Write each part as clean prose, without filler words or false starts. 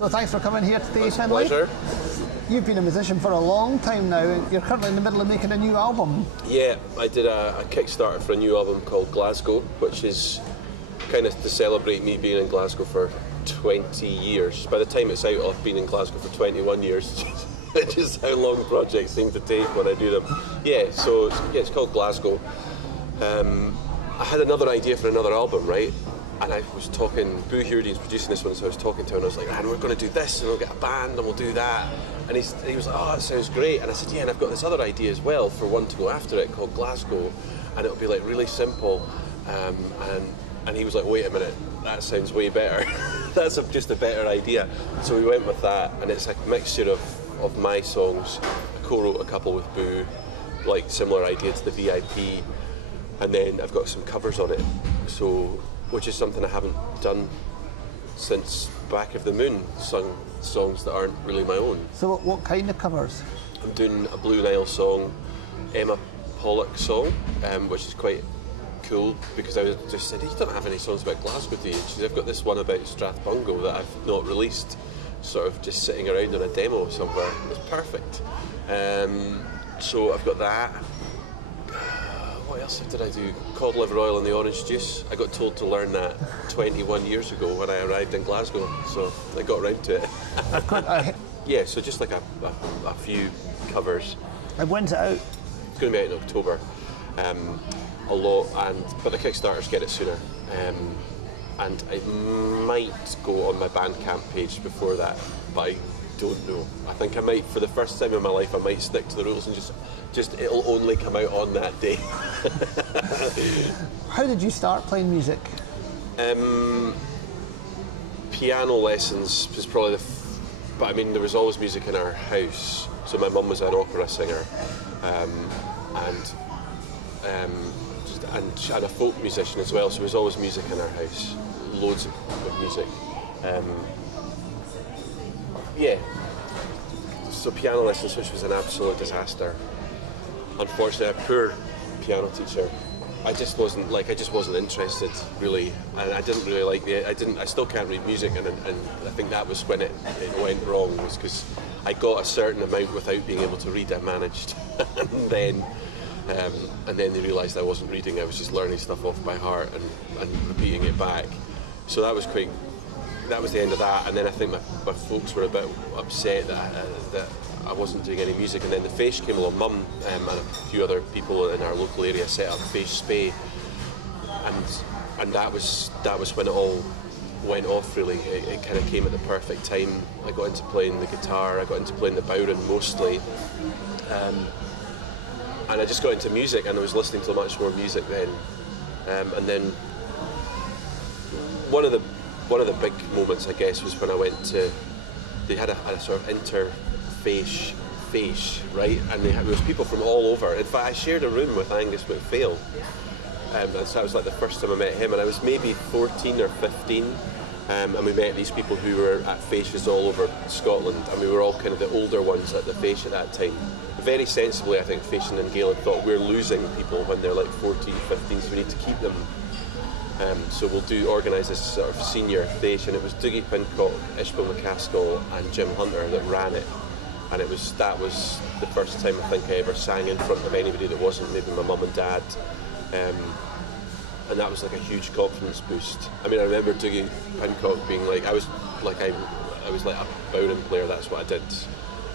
So thanks for coming here today, Findlay. Pleasure. You've been a musician for a long time now. You're currently in the middle of making a new album. Yeah, I did a Kickstarter for a new album called Glasgow, which is kind of to celebrate me being in Glasgow for 20 years. By the time it's out, I've been in Glasgow for 21 years, which is how long projects seem to take when I do them. Yeah, so it's called Glasgow. I had another idea for another album, right? And I was talking, Boo Hurdine's producing this one, so I was talking to him and I was like, man, we're going to do this and we'll get a band and we'll do that. And he was like, oh, that sounds great. And I said, yeah, and I've got this other idea as well for one to go after it called Glasgow. And it'll be like really simple. And he was like, wait a minute, that sounds way better. That's just a better idea. So we went with that, and it's a mixture of my songs. I co-wrote a couple with Boo, like similar idea to the VIP. And then I've got some covers on it. So, which is something I haven't done since Back of the Moon, sung songs that aren't really my own. So what kind of covers? I'm doing a Blue Nile song, Emma Pollock song, which is quite cool because I just said, you don't have any songs about Glasgow, do you? She said, I've got this one about Strathbungo that I've not released, sort of just sitting around on a demo somewhere. It was perfect. So I've got that. What else did I do? Cod liver oil and the orange juice. I got told to learn that 21 years ago when I arrived in Glasgow, so I got around to it. Yeah, so just like a few covers. And when's it out? It's going to be out in October. A lot, but the Kickstarters get it sooner. And I might go on my Bandcamp page before that, but I don't know. I think I might, for the first time in my life, I might stick to the rules and just it'll only come out on that day. How did you start playing music? Piano lessons was probably but I mean there was always music in our house. So my mum was an opera singer, and a folk musician as well. So there was always music in our house, loads of music. Yeah. So piano lessons, which was an absolute disaster. Unfortunately, a poor piano teacher. I just wasn't interested really, and I didn't really like I still can't read music, and I think that was when it went wrong, was because I got a certain amount without being able to read. I managed, and then they realised I wasn't reading. I was just learning stuff off by heart and repeating it back. So that was the end of that. And then I think my folks were a bit upset that I wasn't doing any music, and then the Feish came along. Mum and a few other people in our local area set up Feish Spey, and that was when it all went off really. It kind of came at the perfect time. I got into playing the guitar, I got into playing the bowrin mostly, and I just got into music, and I was listening to much more music then. And then one of the big moments, I guess, was when I went to, they had a sort of inter-Feish, right? And there was people from all over. In fact, I shared a room with Angus MacPhail. And so that was like the first time I met him, and I was maybe 14 or 15. And we met these people who were at Feishes all over Scotland, and we were all kind of the older ones at the Feish at that time. Very sensibly, I think Feish and Gaelic thought we're losing people when they're like 14, 15, so we need to keep them. So we'll organise this sort of senior Feish, and it was Dougie Pincock, Ishbel McCaskill and Jim Hunter that ran it. And that was the first time I think I ever sang in front of anybody that wasn't maybe my mum and dad. And that was like a huge confidence boost. I mean, I remember Dougie Pincock being like, I was like a bowrin player, that's what I did.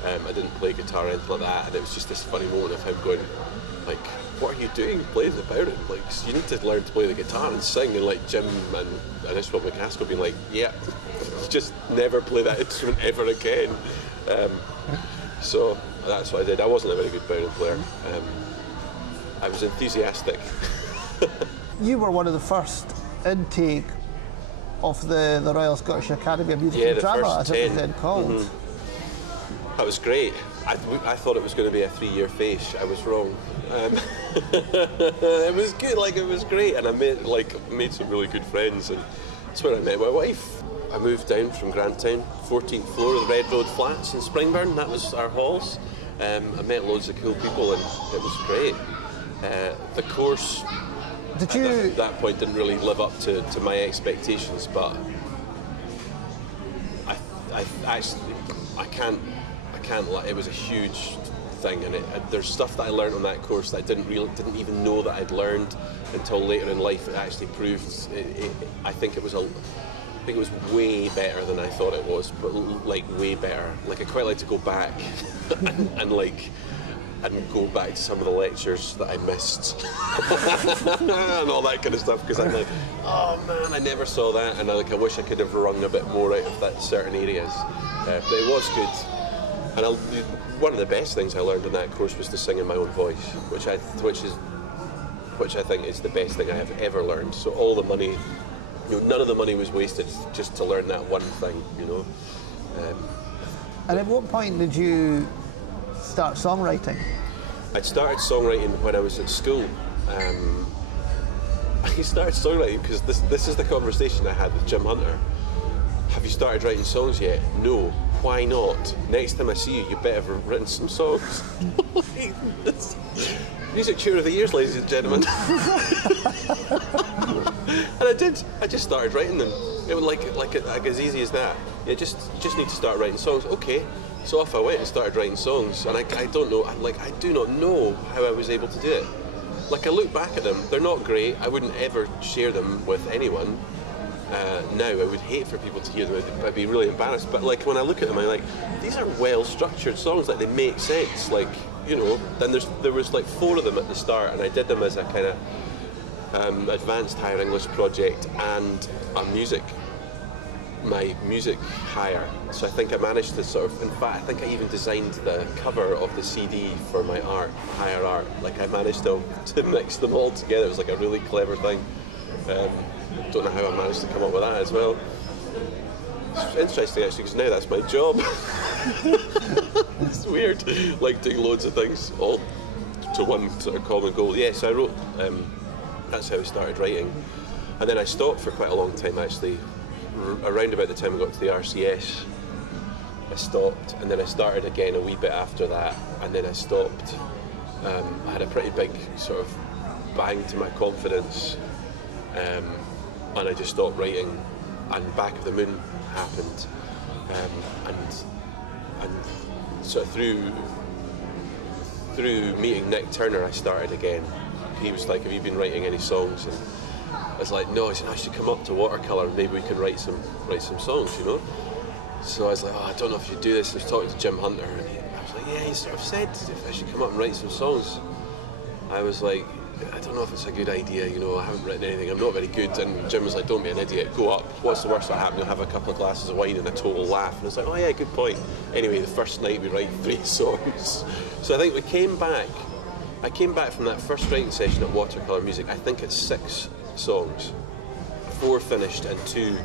I didn't play guitar or anything like that, and it was just this funny moment of him going, like, what are you doing playing the bowrin? Like, you need to learn to play the guitar and sing. And like Jim and Ishbel McCaskill being like, yeah, just never play that instrument ever again. So that's what I did. I wasn't a very good bowrin player. I was enthusiastic. You were one of the first intake of the Royal Scottish Academy of Music and Drama, as it was then called. Mm-hmm. That was great. I thought it was going to be a 3-year Feish. I was wrong. It was good, it was great, and I made some really good friends, and that's where I met my wife. I moved down from Grantown, 14th floor of the Red Road Flats in Springburn. That was our halls. I met loads of cool people, and it was great. The course at that point didn't really live up to my expectations, but It was a huge thing, and there's stuff that I learned on that course that I didn't even know that I'd learned until later in life. It actually proved. I think it was way better than I thought it was, but like way better. Like I'd quite like to go back and go back to some of the lectures that I missed and all that kind of stuff, because I'm like, oh man, I never saw that, and I wish I could have wrung a bit more out of that certain areas. But it was good, and one of the best things I learned in that course was to sing in my own voice, which I think is the best thing I have ever learned. So all the money, none of the money was wasted just to learn that one thing, And at what point did you start songwriting? I started songwriting when I was at school. I started songwriting because this is the conversation I had with Jim Hunter. Have you started writing songs yet? No. Why not? Next time I see you, you better have written some songs. Music Tour of the Years, ladies and gentlemen. And I did. I just started writing them. It was like as easy as that. You just need to start writing songs. Okay. So off I went and started writing songs, and I don't know, I do not know how I was able to do it. Like I look back at them, they're not great. I wouldn't ever share them with anyone. Now I would hate for people to hear them. I'd be really embarrassed. But like when I look at them, I'm like, these are well structured songs. Like they make sense. Like then there was like 4 of them at the start, and I did them as a kind of advanced higher English project and my music higher. So I think I managed to sort of, in fact, I think I even designed the cover of the CD for my higher art. Like I managed to mix them all together. It was like a really clever thing. Don't know how I managed to come up with that as well. It's interesting actually, because now that's my job. It's weird, like doing loads of things all to one sort of common goal. Yes, I wrote, that's how I started writing. And then I stopped for quite a long time actually. Around about the time I got to the RCS, I stopped, and then I started again a wee bit after that, and then I stopped. I had a pretty big sort of bang to my confidence, and I just stopped writing, and Back of the Moon happened, and sort of through meeting Nick Turner, I started again. He was like, have you been writing any songs? And I was like, no. He said, I should come up to Watercolour and maybe we can write some songs, So I was like, I don't know if I should do this. I was talking to Jim Hunter, and I was like, yeah, he sort of said if I should come up and write some songs. I was like, I don't know if it's a good idea, I haven't written anything, I'm not very good. And Jim was like, don't be an idiot, go up. What's the worst that happen? You'll have a couple of glasses of wine and a total laugh. And I was like, oh yeah, good point. Anyway, the first night we write 3 songs. So I think I came back from that first writing session at Watercolour Music, I think it's 6 songs, 4 finished and 2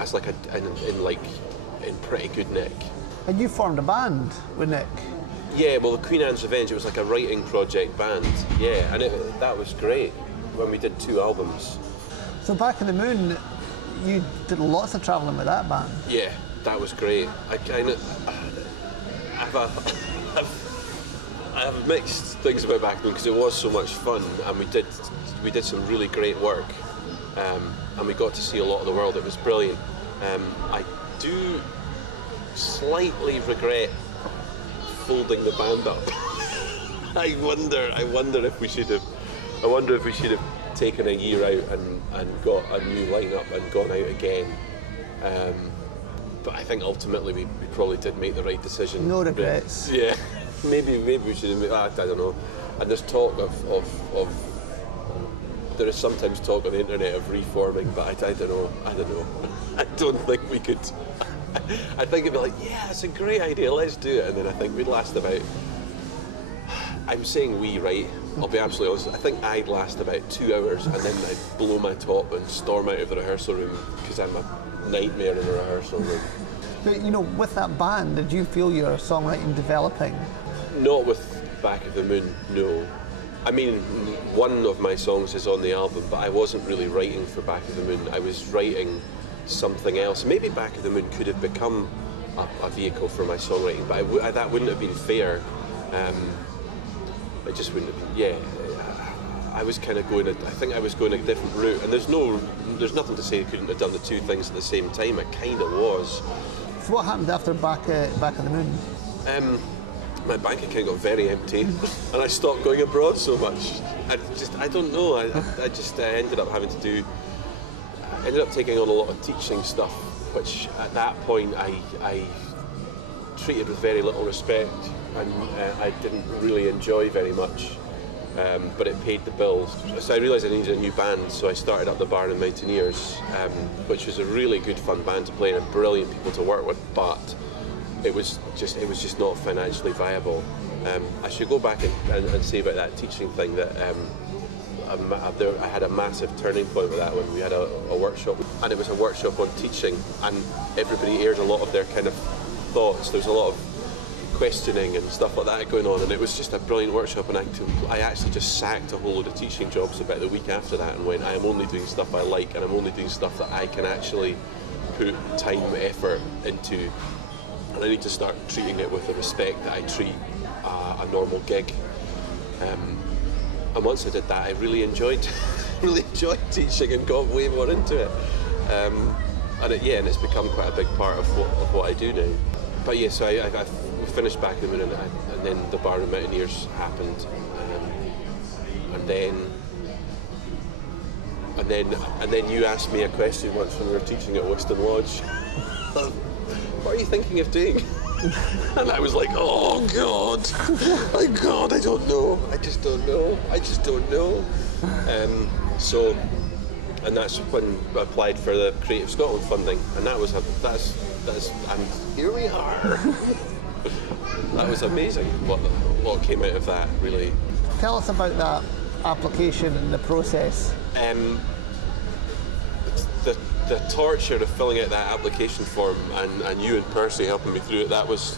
as like in pretty good nick. And you formed a band with Nick? Yeah, well, the Queen Anne's Revenge, it was like a writing project band. Yeah, and that was great when we did 2 albums. So Back of the Moon, you did lots of travelling with that band? Yeah, that was great. I have mixed things about Back of the Moon because it was so much fun, and we did some really great work, and we got to see a lot of the world. It was brilliant. I do slightly regret folding the band up. I wonder if we should have taken a year out and got a new lineup and gone out again. But I think ultimately we probably did make the right decision. No regrets. Yeah, maybe we should have made that. I don't know. And there's talk of there is sometimes talk on the internet of reforming, but I don't know. I don't think we could. I think it'd be like, yeah, it's a great idea, let's do it. And then I think we'd last about, I'm saying we, right? I'll be absolutely honest. I think I'd last about 2 hours, and then I'd blow my top and storm out of the rehearsal room because I'm a nightmare in a rehearsal room. But with that band, did you feel your songwriting developing? Not with Back of the Moon, no. I mean, one of my songs is on the album, but I wasn't really writing for Back of the Moon. I was writing something else. Maybe Back of the Moon could have become a vehicle for my songwriting, but that wouldn't have been fair. It just wouldn't have been, yeah. I was kind of I think I was going a different route, and there's nothing to say I couldn't have done the 2 things at the same time. I kind of was. So what happened after Back of the Moon? My bank account got very empty, and I stopped going abroad so much. I don't know. I just ended up taking on a lot of teaching stuff, which at that point I treated with very little respect, and I didn't really enjoy very much. But it paid the bills. So I realised I needed a new band, so I started up the Barn and Mountaineers, which was a really good fun band to play in and brilliant people to work with, but it was just not financially viable. I should go back and say about that teaching thing that I had a massive turning point with that when we had a workshop, and it was a workshop on teaching, and everybody aired a lot of their kind of thoughts. There's a lot of questioning and stuff like that going on, and it was just a brilliant workshop, and I actually just sacked a whole load of teaching jobs about the week after that and went, I am only doing stuff I like, and I'm only doing stuff that I can actually put time, effort into, and I need to start treating it with the respect that I treat a normal gig. And once I did that, I really enjoyed teaching and got way more into it. And it's become quite a big part of what I do now. But yeah, so I finished Back in the Moon, and then the Barn and Mountaineers happened, and then you asked me a question once when we were teaching at Whiston Lodge. What are you thinking of doing? And I was like, oh God, I don't know. I just don't know. And that's when I applied for the Creative Scotland funding, and and here we are. That was amazing. What came out of that, really. Tell us about that application and the process. The torture of filling out that application form and you and Percy helping me through it, that was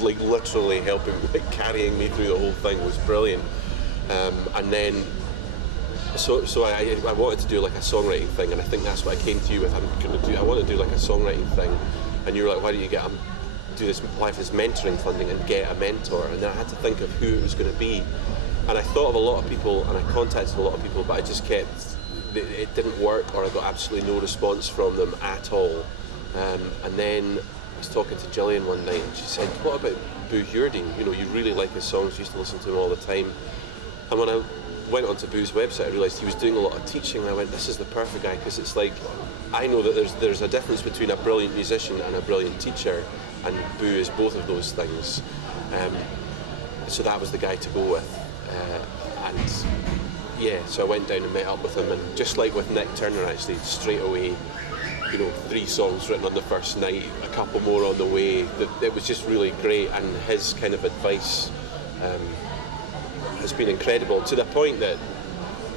like literally carrying me through the whole thing was brilliant. And then so I wanted to do like a songwriting thing, and I think that's what I came to you with. I want to do like a songwriting thing, and you were like, why don't you apply for this mentoring funding and get a mentor? And then I had to think of who it was going to be, and I thought of a lot of people and I contacted a lot of people, but I just kept, it didn't work, or I got absolutely no response from them at all. And then I was talking to Gillian one night, and she said, what about Boo Hewerdine? You really like his songs, you used to listen to him all the time. And when I went onto Boo's website, I realised he was doing a lot of teaching, and I went, this is the perfect guy, because it's like, I know that there's a difference between a brilliant musician and a brilliant teacher, and Boo is both of those things. So that was the guy to go with. So I went down and met up with him, and just like with Nick Turner, actually, straight away, 3 songs written on the first night, a couple more on the way. It was just really great, and his kind of advice has been incredible, to the point that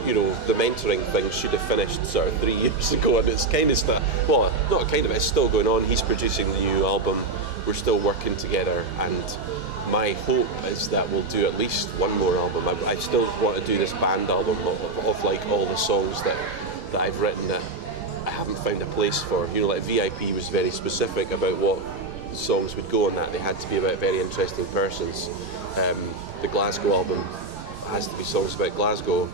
the mentoring thing should have finished sort of 3 years ago, and it's kind of it's still going on. He's producing the new album, we're still working together, and my hope is that we'll do at least one more album. I still want to do this band album of like all the songs that I've written that I haven't found a place for. Like VIP was very specific about what songs would go on that. They had to be about very interesting persons. The Glasgow album has to be songs about Glasgow.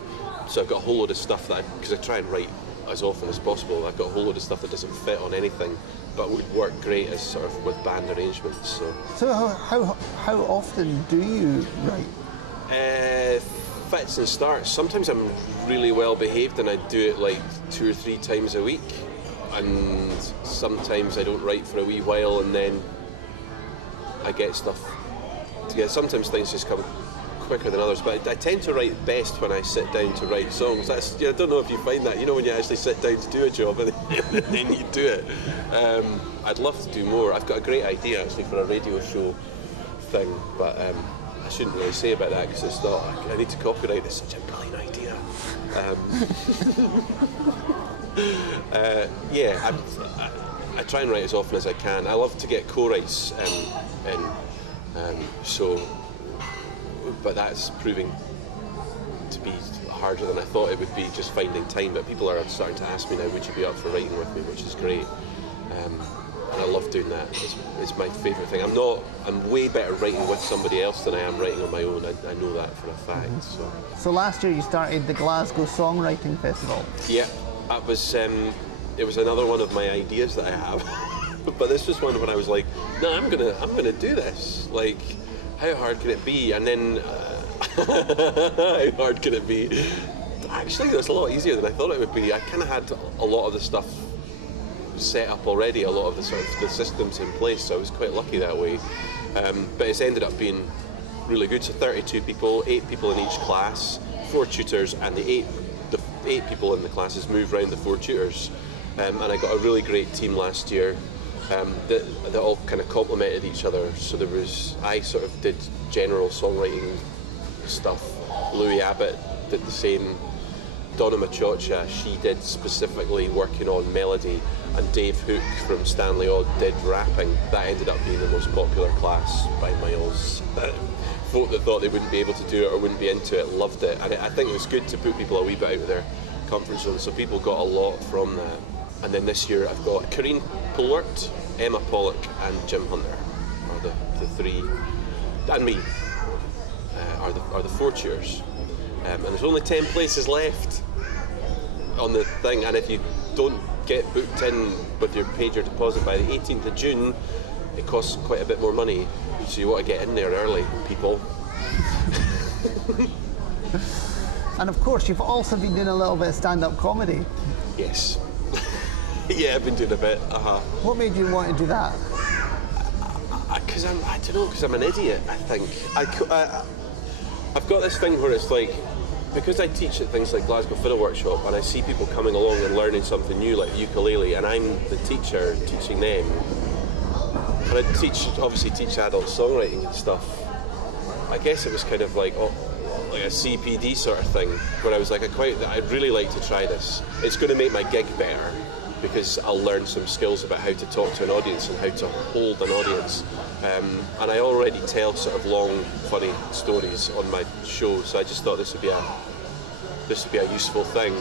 So I've got a whole load of stuff because I try and write as often as possible, I've got a whole load of stuff that doesn't fit on anything, but would work great as sort of with band arrangements. So how often do you write? Fits and starts. Sometimes I'm really well behaved and I do it like 2 or 3 times a week, and sometimes I don't write for a wee while and then I get stuff together. Sometimes things just come quicker than others, but I tend to write best when I sit down to write songs. That's, I don't know if you find that, when you actually sit down to do a job and then you do it. I'd love to do more. I've got a great idea actually for a radio show thing, but I shouldn't really say about that because it's not, I need to copyright this, such a brilliant idea. I try and write as often as I can. I love to get co-writes in, but that's proving to be harder than I thought it would be, just finding time. But people are starting to ask me now, would you be up for writing with me, which is great. And I love doing that. It's my favourite thing. I'm way better writing with somebody else than I am writing on my own. I know that for a fact. Mm-hmm. So last year you started the Glasgow Songwriting Festival. Yeah, that was it was another one of my ideas that I have. But this was one when I was like, no, I'm gonna do this. Like, how hard can it be? And then, how hard can it be? Actually, it was a lot easier than I thought it would be. I kind of had a lot of the stuff set up already, a lot of the sort of the systems in place, so I was quite lucky that way. But it's ended up being really good. So 32 people, 8 people in each class, 4 tutors, and the eight people in the classes move around the 4 tutors. And I got a really great team last year that all kind of complemented each other. So I sort of did general songwriting stuff. Louis Abbott did the same. Donna Machocha, she did specifically working on melody, and Dave Hook from Stanley Odd did rapping. That ended up being the most popular class by miles. Folk that thought they wouldn't be able to do it or wouldn't be into it loved it, and I think it was good to put people a wee bit out of their comfort zone, so people got a lot from that. And then this year I've got Corinne Pollard, Emma Pollock and Jim Hunter are the 3, and me are the 4 tutors. And there's only 10 places left on the thing, and if you don't get booked in with your paid your deposit by the 18th of June, it costs quite a bit more money, so you want to get in there early, people. And of course you've also been doing a little bit of stand-up comedy. Yes. Yeah, I've been doing a bit. What made you want to do that? Because I'm an idiot, I think. I've got this thing where it's like, because I teach at things like Glasgow Fiddle Workshop, and I see people coming along and learning something new like ukulele, and I'm the teacher teaching them. And I obviously teach adult songwriting and stuff. I guess it was kind of like a CPD sort of thing, where I was like, I'd really like to try this. It's going to make my gig better, because I'll learn some skills about how to talk to an audience and how to hold an audience. And I already tell sort of long, funny stories on my show, so I just thought this would be a useful thing.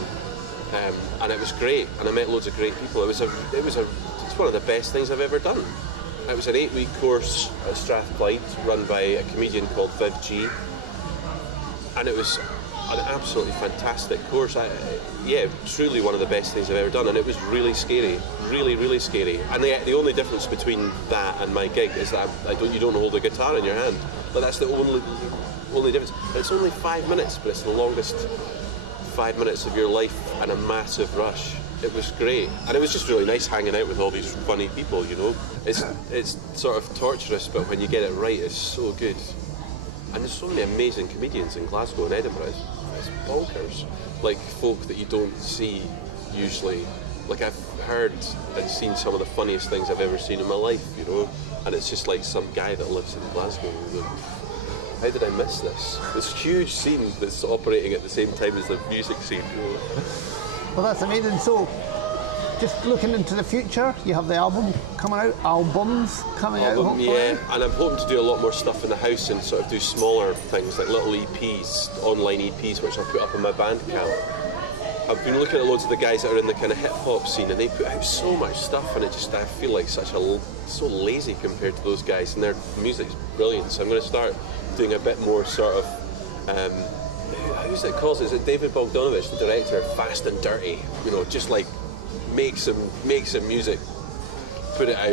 And it was great, and I met loads of great people. It's one of the best things I've ever done. It was an 8-week course at Strathclyde run by a comedian called Viv G, and it was an absolutely fantastic course. Truly one of the best things I've ever done, and it was really scary, really, really scary. And the only difference between that and my gig is that you don't hold a guitar in your hand. But that's the only difference. It's only 5 minutes, but it's the longest 5 minutes of your life and a massive rush. It was great, and it was just really nice hanging out with all these funny people. You know, it's sort of torturous, but when you get it right, it's so good. And there's so many amazing comedians in Glasgow and Edinburgh. It's bonkers. Like folk that you don't see usually. Like I've heard and seen some of the funniest things I've ever seen in my life, you know. And it's just like some guy that lives in Glasgow. How did I miss this? This huge scene that's operating at the same time as the music scene. You know? Well, that's amazing. So, just looking into the future, you have the albums coming out, hopefully. Yeah, and I'm hoping to do a lot more stuff in the house and sort of do smaller things like little EPs, online EPs, which I'll put up on my Bandcamp. I've been looking at loads of the guys that are in the kind of hip hop scene, and they put out so much stuff, and I feel like so lazy compared to those guys, and their music's brilliant. So I'm going to start doing a bit more sort of. Who's it called? Is it David Bogdanovich, the director of Fast and Dirty? You know, just like make some music, put it out.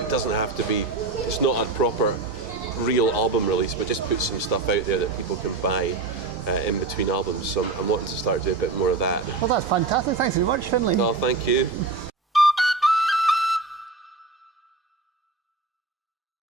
It doesn't have to be. It's not a proper, real album release, but just put some stuff out there that people can buy in between albums. So I'm wanting to start doing a bit more of that. Well, that's fantastic. Thanks very much, Findlay. Oh, thank you.